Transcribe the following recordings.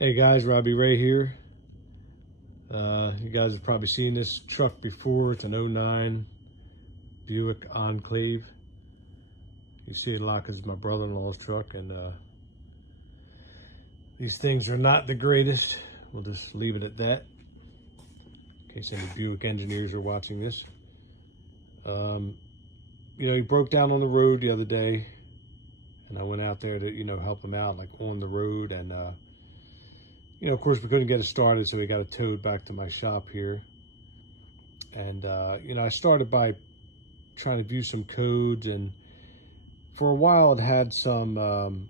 Hey guys, Robbie Ray here. You guys have probably seen this truck before. It's an '09 Buick Enclave. You see it a lot because it's my brother-in-law's truck, and these things are not the greatest. We'll just leave it at that, in case any Buick engineers are watching this. You know, he broke down on the road the other day, and I went out there to, help him out, like on the road, and of course, we couldn't get it started, so we got it towed back to my shop here. And, I started by trying to view some codes, and for a while it had some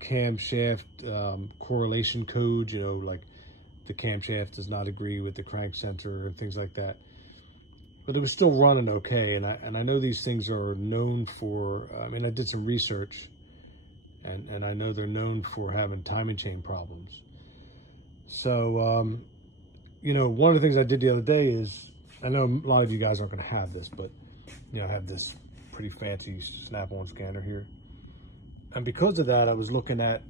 camshaft correlation codes, like the camshaft does not agree with the crank sensor and things like that. But it was still running okay, and I know these things are known for, I did some research, and I know they're known for having timing chain problems. So, one of the things I did the other day is, I know a lot of you guys aren't going to have this, but, I have this pretty fancy Snap-on scanner here. And because of that, I was looking at,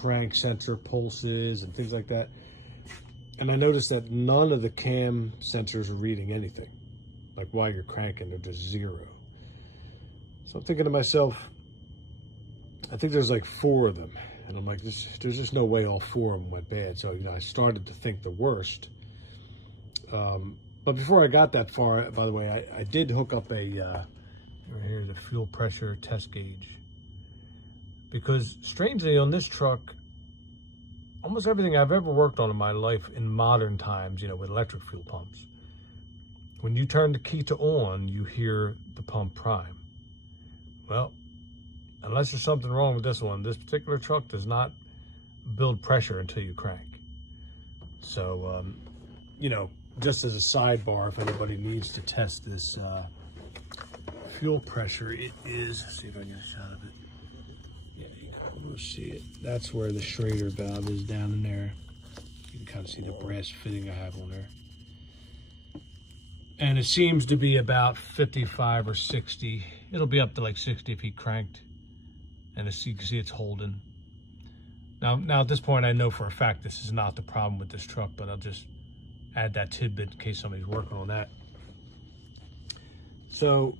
crank sensor pulses and things like that. And I noticed that none of the cam sensors are reading anything. Like while you're cranking, they're just zero. So I'm thinking to myself, I think there's like 4 of them. And I'm like, there's just no way all 4 of them went bad. So, I started to think the worst. But before I got that far, by the way, I did hook up right here's a fuel pressure test gauge. Because strangely on this truck, almost everything I've ever worked on in my life in modern times, with electric fuel pumps, when you turn the key to on, you hear the pump prime. Well, unless there's something wrong with this one, this particular truck does not build pressure until you crank. So, just as a sidebar, if anybody needs to test this fuel pressure, it is, let's see if I can get a shot of it. Yeah, you can we'll see it. That's where the Schrader valve is, down in there. You can kind of see the brass fitting I have on there. And it seems to be about 55 or 60. It'll be up to like 60 if he cranked. And as you can see, it's holding. Now at this point, I know for a fact this is not the problem with this truck, but I'll just add that tidbit in case somebody's working on that. So,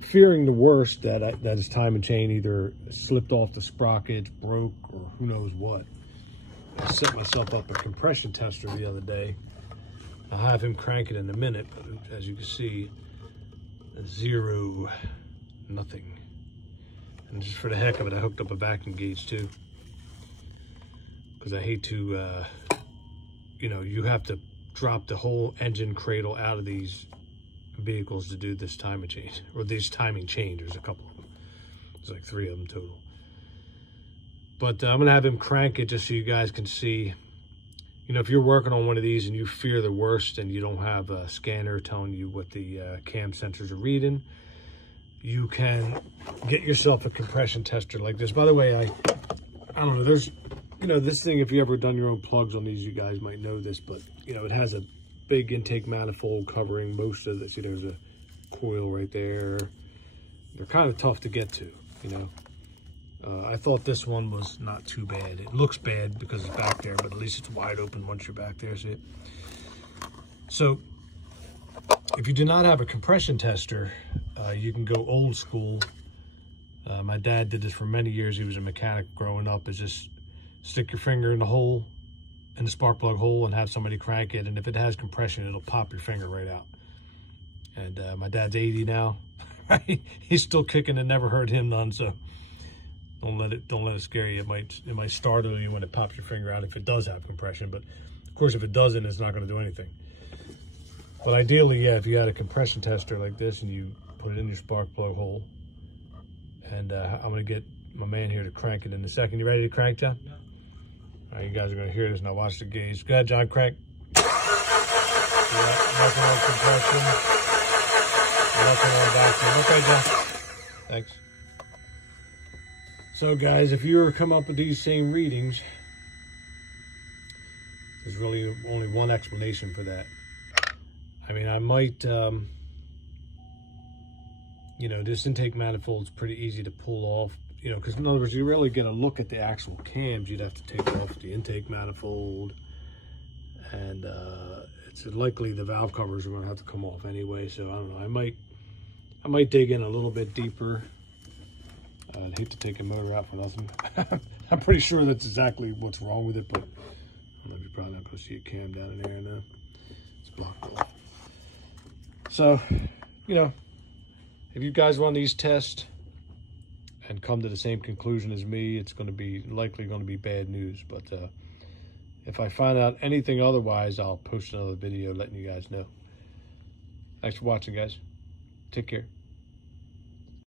fearing the worst, that his timing chain either slipped off the sprockets, broke, or who knows what, I set myself up a compression tester the other day. I'll have him crank it in a minute, but as you can see, 0, nothing. And just for the heck of it, I hooked up a vacuum gauge too. Because I hate to, you have to drop the whole engine cradle out of these vehicles to do this timing chain, or these timing chains. There's a couple of them. There's like 3 of them total. But I'm gonna have him crank it just so you guys can see. If you're working on one of these and you fear the worst and you don't have a scanner telling you what the cam sensors are reading, you can get yourself a compression tester like this. By the way, I don't know, there's, this thing, if you ever done your own plugs on these, you guys might know this, but, it has a big intake manifold covering most of this. See, there's a coil right there. They're kind of tough to get to, I thought this one was not too bad. It looks bad because it's back there, but at least it's wide open once you're back there, see it? So, if you do not have a compression tester, you can go old school. My dad did this for many years. He was a mechanic growing up. Is just stick your finger in the hole, in the spark plug hole, and have somebody crank it. And if it has compression, it'll pop your finger right out. And my dad's 80 now. He's still kicking and never hurt him none. So don't let it scare you. It might startle you when it pops your finger out if it does have compression. But of course, if it doesn't, it's not going to do anything. But ideally, yeah, if you had a compression tester like this and you put it in your spark plug hole, and I'm going to get my man here to crank it in a second. You ready to crank, John? Yeah. All right, you guys are going to hear this. Now watch the gauge. Go ahead, John, crank. Yeah, nothing on compression. Nothing on vacuum. Okay, John. Thanks. So, guys, if you were to come up with these same readings, there's really only one explanation for that. I might, this intake manifold's pretty easy to pull off. you know, because in other words, you really get a look at the actual cams, you'd have to take off the intake manifold, and it's likely the valve covers are going to have to come off anyway. So I don't know. I might dig in a little bit deeper. I'd hate to take a motor out for nothing. I'm pretty sure that's exactly what's wrong with it, but I don't know, you're probably not going to see a cam down in there now. It's blocked off. So, you know, if you guys run these tests and come to the same conclusion as me, it's going to be likely going to be bad news. But if I find out anything otherwise, I'll post another video letting you guys know. Thanks for watching, guys. Take care.